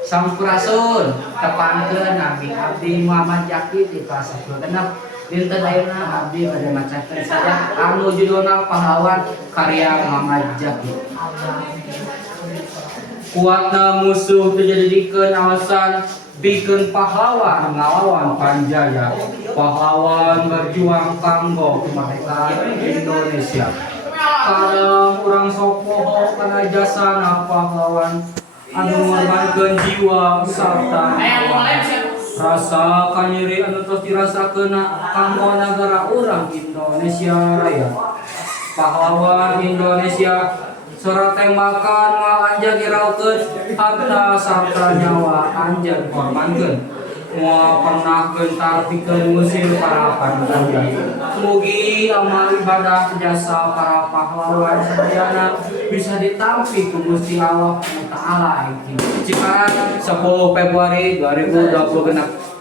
Sampurasun tepankeun abdi Muhammad Jaki di kelas 10 genep dinten ayeuna abdi bade macakeun saja anu judulna Pahlawan karya Muhammad Jaki. Kuatna musuh teu jadikeun alasan pikeun pahlawan ngalawan Panjaya. Pahlawan berjuang kanggo kemerdekaan Indonesia. Kadang urang sok poho kana jasana pahlawan anu ngorbankeun jiwa sarta rasa kanyeri anu tos dirasakeun kanggo nagara urang Indonesia Raya. Pahlawan Indonesia surat tembakan anjeun diraokeun harta sarta nyawa anjeun korbankeun moal pernah gentar pikeun ngusir para Panjaya. Mugi amal ibadah jasa para pahlawan sadayana bisa ditampi ku Gusti Allah Taala. Ciparan 10 Februari 2026.